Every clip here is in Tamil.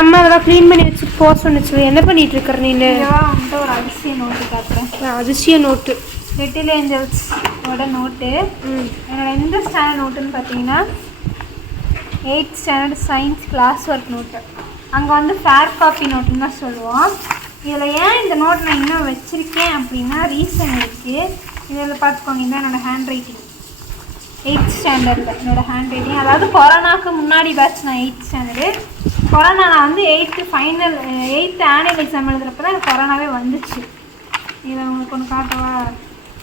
அம்மா அதெல்லாம் க்ளீன் பண்ணி வச்சு போக சொன்னிச்சு. என்ன பண்ணிட்டு இருக்கிற நீ? வந்துட்டு ஒரு அதிசய நோட்டு காட்டுறேன். அதிசய நோட்டு, லிட்டில் ஏஞ்சல்ஸோட நோட்டு. என்னோட எந்த ஸ்டாண்டர்ட் நோட்டுன்னு பார்த்தீங்கன்னா 8th standard science class work note. அங்கே வந்து ஃபேர் காப்பி நோட்டுன்னு தான் சொல்லுவோம். இதில் ஏன் இந்த நோட் நான் இன்னும் வச்சுருக்கேன் அப்படின்னா ரீசன் இருக்குது. இதில் பார்த்துக்கோங்க, இதுதான் என்னோடய ஹேண்ட் ரைட்டிங். 8th ஸ்டாண்டர்டில் என்னோடய ஹேண்ட் ரைட்டிங். அதாவது கொரோனாவுக்கு முன்னாடி பேட்ச் நான் 8th ஸ்டாண்டர்டு. கொரோனா நான் வந்து 8th ஆனுவல் எக்ஸாம் எழுதுகிறப்ப தான் எனக்கு கொரோனாவே வந்துச்சு. இதை உங்களுக்கு ஒன்று காட்டவா?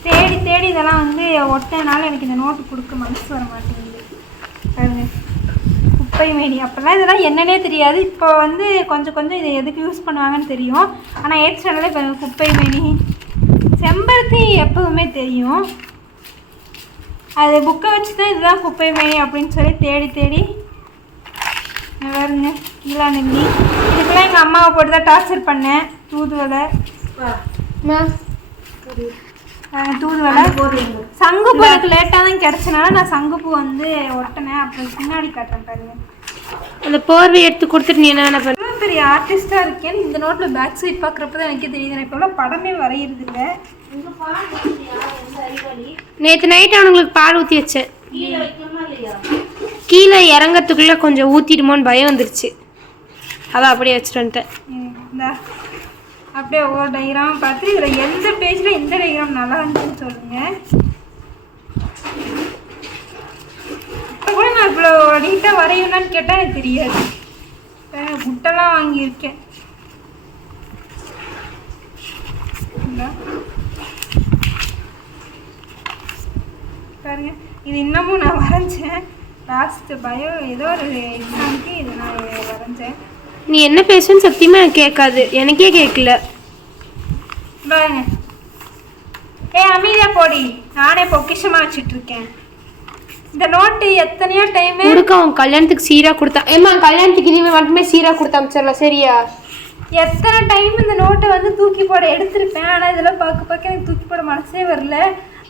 தேடி இதெல்லாம் வந்து ஒட்டனால எனக்கு இந்த நோட்டு கொடுக்க மனசு வர மாட்டேங்குது. பாருங்க, குப்பை மேனி. அப்போல்லாம் இதெல்லாம் என்னன்னே தெரியாது. இப்போ வந்து கொஞ்சம் இதை எதுக்கு யூஸ் பண்ணுவாங்கன்னு தெரியும். ஆனால் 8th ஸ்டாண்டர்டில் இப்போ குப்பை மேனி, செம்பருத்தி எப்போதுமே தெரியும். அது புக்கை வச்சு தான் இதுதான் குப்பை மேனி அப்படின்னு சொல்லி தேடி பாருங்க. கீழா நெல்லி, இதுக்கெல்லாம் எங்கள் அம்மாவை போட்டு தான் டார்ச்சர் பண்ணேன். தூதுவளை, சங்குப்பூ எனக்கு லேட்டாக தான் கிடச்சனால நான் சங்குப்பூ வந்து ஒட்டினேன். அப்புறம் பின்னாடி காட்டேன் பாருங்க. அந்த போர்வை எடுத்து கொடுத்துட்டு நீ என்ன பண்ண? பெரிய ஆர்டிஸ்டாக இருக்கேன்னு இந்த நோட்டில் பேக் சைட் பார்க்குறப்ப தான் எனக்கே தெரியுது. எனக்கு எவ்வளோ படமே வரையிறது இல்லை. நேற்று நைட் அவனுங்களுக்கு பால் ஊற்றி வச்சேன். கீழே இறங்கறதுக்குள்ளே கொஞ்சம் ஊற்றிடுமோன்னு பயம் வந்துருச்சு. அதான் அப்படியே வச்சுட்டு வந்துட்டேன். இந்த அப்படியே ஒவ்வொரு டைகிராம் பார்த்து இதில் எந்த பேஜில் எந்த டைகிராம் நல்லா இருந்துச்சுன்னு சொல்லுங்கள். இப்போ கூட நான் இவ்வளோ நீட்டாக வரையணும்னு கேட்டால் எனக்கு தெரியாது. முட்டைலாம் வாங்கியிருக்கேன். பாருங்க, இது இன்னமும் நான் வரைஞ்சேன். லாஸ்ட்டு பயோ ஏதோ ஒரு எக்ஸாமுக்கு இது நான் வரைஞ்சேன். நீ என்ன பேசுன்னு சத்தியமாக எனக்கு கேட்காது. எனக்கே கேட்கல. பாருங்க, அமைதியாக போடி, நானே பொக்கிஷமாக வச்சுட்ருக்கேன். இந்த நோட்டு எத்தனையோ டைம் கொடுக்க அவன் கல்யாணத்துக்கு சீராக கொடுத்தான். ஏமா கல்யாணத்துக்கு இனிமேல் மட்டுமே சீராக கொடுத்தா அமைச்சிடலாம், சரியா? எத்தனை டைம் இந்த நோட்டை வந்து தூக்கி போட எடுத்திருப்பேன். ஆனால் இதெல்லாம் பார்க்க எனக்கு தூக்கி போட மனசே வரல.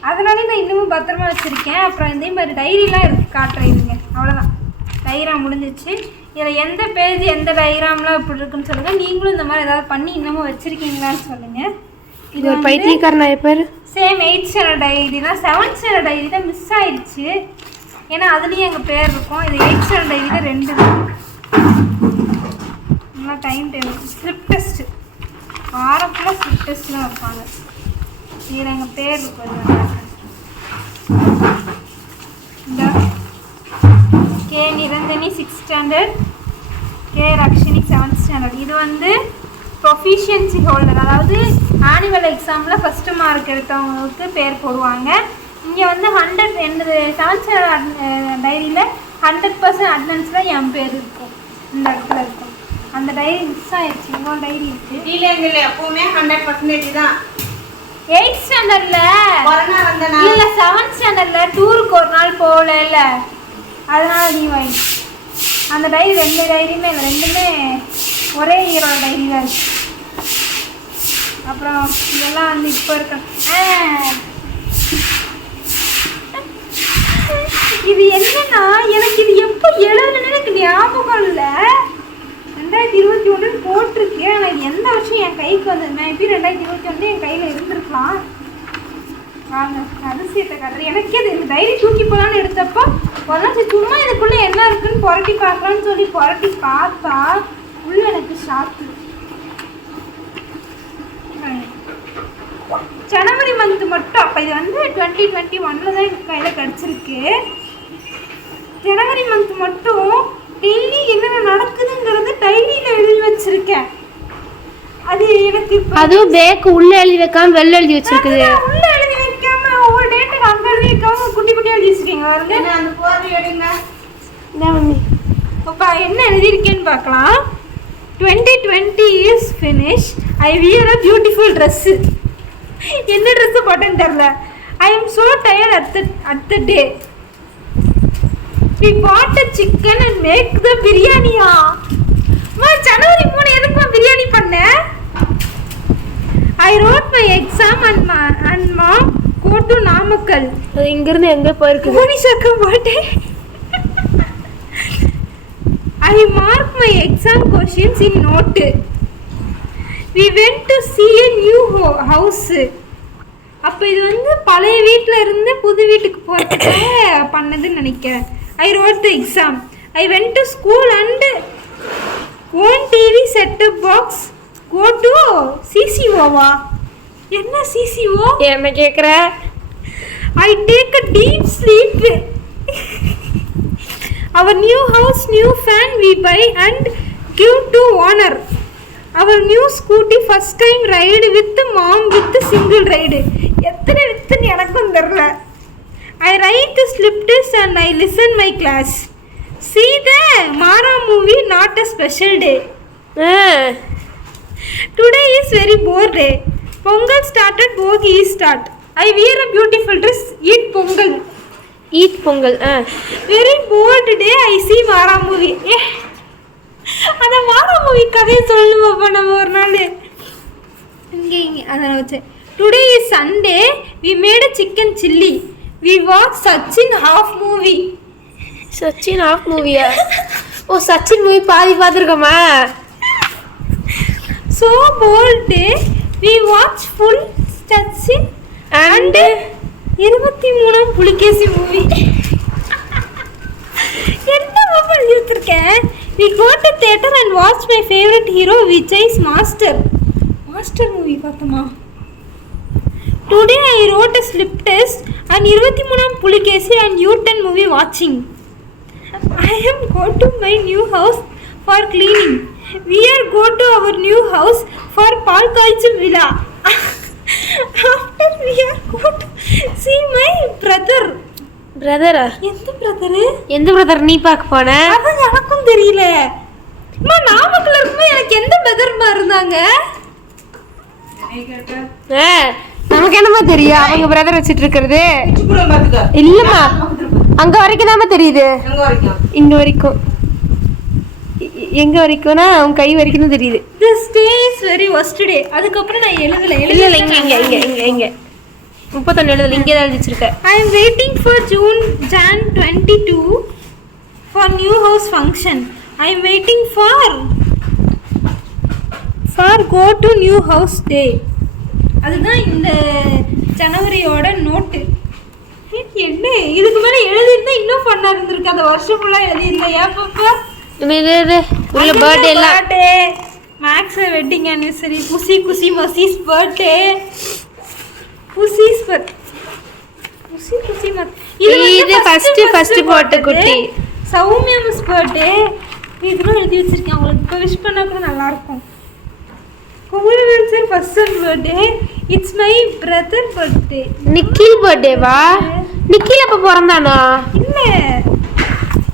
அதனாலே நான் இன்னமும் பத்திரமா வச்சுருக்கேன். அப்புறம் இதே மாதிரி டைரிலாம் இருக்குது, காட்டுறேங்க. அவ்வளோதான், டைகிராம் முடிஞ்சிச்சு. இதில் எந்த பேஜ் எந்த டைகிராம்லாம் இப்படி இருக்குன்னு சொல்லுங்கள். நீங்களும் இந்த மாதிரி ஏதாவது பண்ணி இன்னமும் வச்சுருக்கீங்களான்னு சொல்லுங்கள். இது ஒரு பைத்தியக்காரன் எப்பர் சேம் 8th ஸ்டாண்டர்ட் டைரி தான். 7th ஸ்டாண்டர்ட் டைரி தான் மிஸ் ஆயிடுச்சு. ஏன்னா அதுலேயும் எங்கள் பேர் இருக்கும். இது 8th ஸ்டாண்டர்ட் டைரி தான் 2 தான். நல்லா டைம் டேபிள், ஸ்லிப் டெஸ்ட்டு, வாரம் ஃபுல்லாக ஸ்லிப் டெஸ்ட்லாம் வைப்பாங்க. இதில் எங்கள் பேர் இருக்கும். இந்த K Niranthani 6th standard, K Rakshini 7th standard. இது வந்து ப்ரொஃபிஷியன்சி ஹோல்டர், அதாவது ஆனுவல் எக்ஸாமில் ஃபஸ்ட்டு மார்க் எடுத்தவங்களுக்கு பேர் போடுவாங்க. இங்கே வந்து 100 என்னது 7th ஸ்டாண்டர்ட் டைரியில் 100% அட்டனன்ஸில் என் பேர் இருக்கும். இந்த இடத்துல இருக்கும். அந்த டைரி மிஸ் ஆயிடுச்சு. இன்னொரு டைரி இருக்குது. இல்லை எப்பவுமே 100% தான். 8th ஸ்டாண்டர்டில் இல்லை 7th ஸ்டாண்டர்டில் டூருக்கு ஒரு நாள் போகல இல்லை, அதனால லீவ் ஆயிடுச்சு. அந்த டைரி 2 டைரியுமே இல்லை, ரெண்டுமே ஒரே இயரோட டைரி தான் இருக்குது. அப்புறம் இதெல்லாம் வந்து இப்போ இருக்க இது என்னன்னா, எனக்கு இது எப்போ எழுதுன்னு எனக்கு ஞாபகம் இல்லை. 2021 போட்டிருக்கேன். ஆனால் இது எந்த வருஷம் என் கைக்கு வந்தது? மேபி 2021 என் கையில் இருந்திருக்கலாம். வாங்க அதிசயத்தை காட்டுறேன். எனக்கே இது இந்த டைரி தூக்கி போகலான்னு எடுத்தப்போ ஒரு சும்மா இதுக்குள்ளே என்ன இருக்குன்னு புரட்டி பார்க்கலான்னு சொல்லி புரட்டி பார்த்தா உள்ள எனக்கு ஷாக்கு. ஜனவரி மந்த் மட்டும், அப்போ இது வந்து 2021 தான் எனக்கு கையில் கிடச்சிருக்கு. ஜனவரி மந்த் மட்டும் டெய்லி என்னென்ன நடக்குதுங்கிறது டைரியில் எழுதி வச்சிருக்கேன். அது எனக்கு அதுவும் பேக்கு உள்ள எழுதி வைக்காம வெளில எழுதி வச்சிருக்குது. உள்ள எழுதி வைக்காம ஒவ்வொரு டேட்டுக்கு அங்கே எழுதி வைக்காம குட்டி குட்டியாக எழுதி வச்சிருக்கீங்க. அந்த போர்வை எடுங்க. அப்பா என்ன எழுதியிருக்கேன்னு பார்க்கலாம். 2020 is finished. I wear a beautiful dress. என்ன ட்ரெஸ் போட்டேன்னு தெரியல. I am so tired at the day. We bought a chicken and make the biryani. ஜனவரி 3 எதுக்கு பிரியாணி பண்ணேன்? I wrote my exam and mom go to Namakkal. அது இங்க இருந்து எங்க போயிருக்கு? மோனிஷாக்கு birthday. I mark my exam question questions in note. We went to see a new house. அப்போ இது வந்து பழைய வீட்டில் இருந்து புது வீட்டுக்கு போகிறதுக்காக பண்ணதுன்னு நினைக்கிறேன். I wrote the exam. I went to school and own TV set-top box. Go to CCO-வா? என்ன CCO? என்ன கேட்குற? I take a deep sleep. Our new house, new fan we buy and give to owner. Our new scooty first time ride with mom with single ride. எத்தனை வித்துன்னு எனக்கும் தெரியல. I write the slip test and I listen my class. See the Mara movie, not a special day. Today is very bored day. Pongal started, Bogi is start. I wear a beautiful dress, eat Pongal. Eat Pongal. Very bored day, I see Mara movie. அந்த மாரா மூவி கதையை சொல்லுவோம் நம்ம ஒரு நாள் இங்கே அதை வச்சு. Today is Sunday, we made a chicken chilli. We watch Sachin half movie. Sachin half மூவியா? ஓ, சச்சின் மூவி பாதி பார்த்துருக்கோமா? So bold day, we watch full Sachin and 23ஆம் புலிகேசி மூவி. என்ன மூவி எழுதிருக்கேன்? We go to theater and watch my favorite hero Vijay's Master movie பார்த்தோமா? Today I wrote a slip test and 23ஆம் Pulikesi and U10 movie watching. I am go to my new house for cleaning. We are go to our new house for பால் காய்ச்சும் விழா. After we are go to see my brother. பிரதரா? எந்த பிரதரு? எந்த பிரதர் நீ பார்க்க போன? அது எனக்கும் தெரியல. நாமக்கல்ல இருக்கும்போது எனக்கு எந்த பிரதர்மா இருந்தாங்க? நமக்கு என்னமா தெரியும் அவங்க பிரதர் வச்சிட்டு இருக்கிறது? இல்லம்மா, அங்க வரைக்கும் தானே தெரியுது. இங்க வரைக்கும் எங்க வரைக்கும்னா அவங்க கை வரைக்கும் தான் தெரியுது. This day is very worst day. அதுக்கப்புறம் நான் எழுதல. இல்ல இங்க இங்க இங்க இங்க இங்க 31 எழுதல, இங்கே தான் எழுதிச்சிருக்க. I am waiting for Jan 22 for new house function. I am waiting for go to new house day. அதுதான் இந்த ஜனவரியோட நோட்டு. என்ன இதுக்கு மேலே எழுதியிருந்தா இன்னும் ஃபன்னாக இருந்திருக்கு. அந்த வருஷம் ஃபுல்லாக எழுதியிருந்தேன். ஏன் பாப்பா இது உள்ள பர்த்டே எல்லாம், மேக்ஸ் வெட்டிங் ஆனிவர்சரி, குசி மசிஸ் பர்த்டே, புசிஸ் பர்த் புசி மத் இது ஃபர்ஸ்ட் போட்ட குட்டி சௌமியா மிஸ் பர்த்டே. இதெல்லாம் எழுதி வச்சிருக்கேன். அவங்களுக்கு இப்போ விஷ் பண்ணா கூட நல்லா இருக்கும். Kumaravel sir first birthday. It's my brother birthday. Nikhil பர்த்டேவா? நிக்கில் அப்ப பிறந்தானா? இல்ல,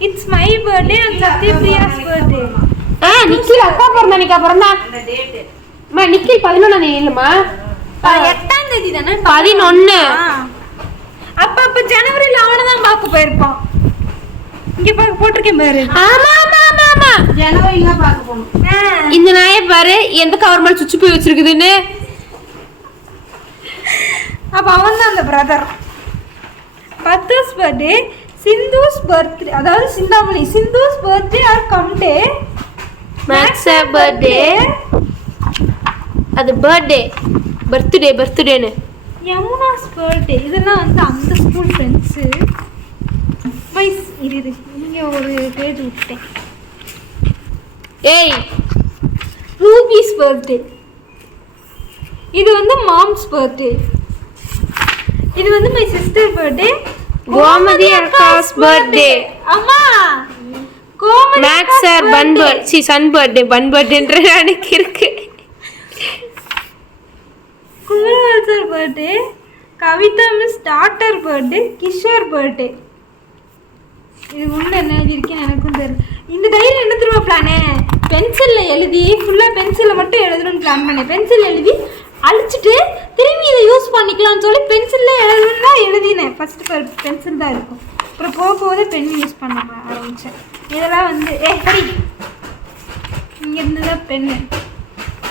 it's my birthday and Sathyapriya's birthday. Nikhil அக்கா பிறந்தா பிறந்தா அம்மா. நிக்கில் 11 தேதி இல்லம்மா, 8ஆம் தேதி தானே? 11. அப்ப ஜனவரியில அவனை தான் பார்க்க போயிருப்பான். இங்க பார்க்க போட்டிருக்கேன் பாரு. ஆமா ஆமா ஆமா ஆமா, ஜனவரியில பார்க்க போகணும். இந்த நாயை பாரு எந்த கவர் மேல சுச்சு போய் வச்சிருக்குதுன்னு. அப்ப அவன் தான் அந்த brother. Birthdays birthday, Sindhu's birthday, அதாவது Chinthamani Sindhu's birthday are come day. Max birthday, அது பர்த்டேன்னு. யமுனாஸ் பர்த்டே. இதெல்லாம் வந்து அந்த ஸ்கூல் ஃப்ரெண்ட்ஸு. இது இங்கே ஒரு பேர் விட்டேன். ஏய், ரூபீஸ் பர்த்டே. இது வந்து மாம்ஸ் பர்த்டே. இது வந்து மை சிஸ்டர் பர்த்டே. கோமதி அக்காஸ் பர்த்டே. அம்மா, கோமதி மேக்ஸ் சார் சன் பர்த்டேன்ற எனக்கு இருக்கு. Kumaravel sir birthday, Kavitha miss daughter birthday, Kishore birthday. இது உள்ள என்ன எழுதியிருக்கேன்னு எனக்கும் தெரியல. இந்த டைரி என்ன திரும்ப பிளானு? பென்சிலில் எழுதி ஃபுல்லாக பென்சிலில் மட்டும் எழுதணும்னு பிளான் பண்ணேன். பென்சில் எழுதி அழிச்சிட்டு திரும்பி இதை யூஸ் பண்ணிக்கலாம்னு சொல்லி பென்சிலில் எழுதணும்னா எழுதினேன். ஃபஸ்ட்டு பென்சில் தான் இருக்கும். அப்புறம் போக பென் யூஸ் பண்ண ஆரம்பித்தேன். இதெல்லாம் வந்து படி, இங்கேருந்து தான் பென்னு.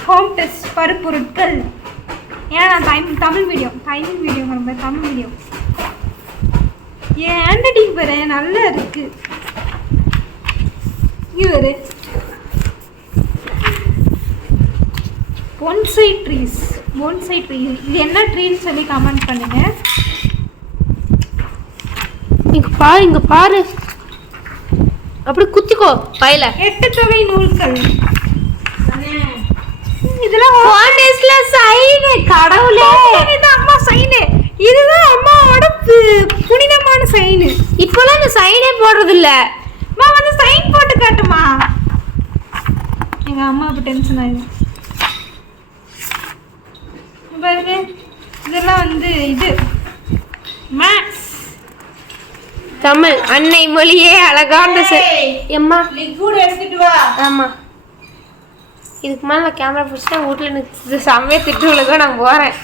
Home test பருப்பொருட்கள். ஏன்னா நான் தமிழ் மீடியம் தமிழ் மீடியம். என் ஹேண்ட் ரைட்டிங் பாரு, நல்லா இருக்கு. இவரு போன்சை ட்ரீஸ். போன்சை ட்ரீ இது என்ன ட்ரீன்னு சொல்லி கமெண்ட் பண்ணுங்க. இங்க பாரு அப்படி குத்திக்கோ பையில. 8 தொகை நூல்கள். இதெல்லாம் ஃபோன்ஸ்ல சைன். கடவுளே, இது அம்மா சைன். இதுதான் அம்மாவோட புனிதமான சைன். இப்போலாம் இந்த சைனே போடுறது இல்ல. அம்மா வந்து சைன் போட்டு காட்டுமா. எங்க அம்மா இப்ப டென்ஷன் ஆயிடும். பாருங்க, இதெல்லாம் வந்து இது மேக்ஸ். தமிழ் அன்னை மொழியே அழகான எம்மா. லிக்விட் எடுத்துட்டு வா. ஆமா, இதுக்கு மேலே நான் கேமரா பிடிச்சிட்டா வீட்டில் எனக்கு செம்மையாக திட்டு விழுக. நான் போகிறேன்.